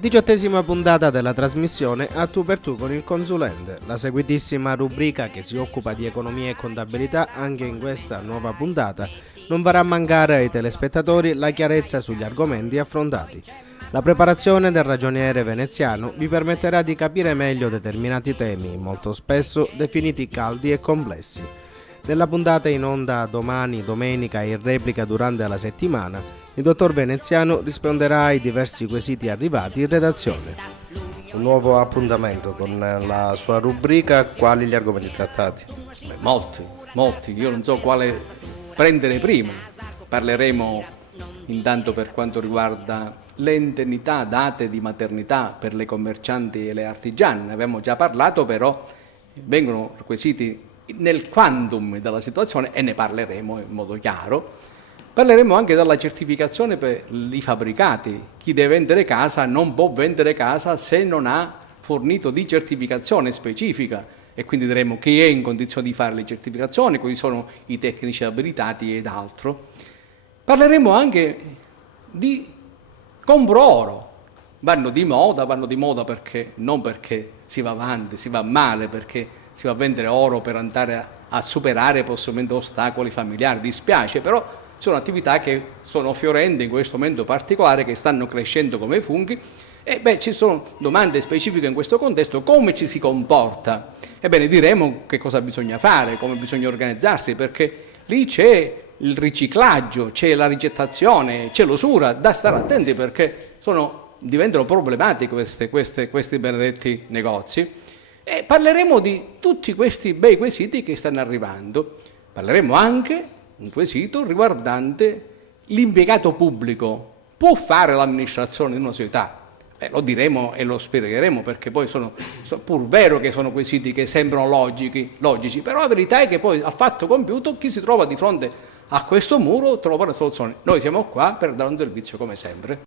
18ª puntata della trasmissione A tu per tu con il consulente, la seguitissima rubrica che si occupa di economia e contabilità. Anche in questa nuova puntata non farà mancare ai telespettatori la chiarezza sugli argomenti affrontati. La preparazione del ragioniere veneziano vi permetterà di capire meglio determinati temi, molto spesso definiti caldi e complessi. Nella puntata in onda domani, domenica e in replica durante la settimana, il dottor Veneziano risponderà ai diversi quesiti arrivati in redazione. Un nuovo appuntamento con la sua rubrica. Quali gli argomenti trattati? Molti, io non so quale prendere prima. Parleremo intanto per quanto riguarda le indennità date di maternità per le commercianti e le artigiane. Ne abbiamo già parlato, però vengono requisiti nel quantum della situazione e ne parleremo in modo chiaro. Parleremo anche della certificazione per i fabbricati. Chi deve vendere casa non può vendere casa se non ha fornito di certificazione specifica, e quindi diremo chi è in condizione di fare le certificazioni, quali sono i tecnici abilitati ed altro. Parleremo anche di compro oro. Vanno di moda perché non perché si va avanti, si va male, perché si va a vendere oro per andare a superare possibilmente ostacoli familiari. Dispiace, però sono attività che sono fiorenti in questo momento particolare, che stanno crescendo come funghi, e ci sono domande specifiche in questo contesto. Come ci si comporta? Ebbene, diremo che cosa bisogna fare, come bisogna organizzarsi, perché lì c'è il riciclaggio, c'è la rigettazione, c'è l'usura, da stare attenti perché diventano problematiche questi benedetti negozi. E parleremo di tutti questi bei quesiti che stanno arrivando. Parleremo anche un quesito riguardante l'impiegato pubblico. Può fare l'amministrazione di una società? Lo diremo e lo spiegheremo, perché poi pur vero che sono quesiti che sembrano logici, però la verità è che poi al fatto compiuto chi si trova di fronte a questo muro trova una soluzione. Noi siamo qua per dare un servizio come sempre.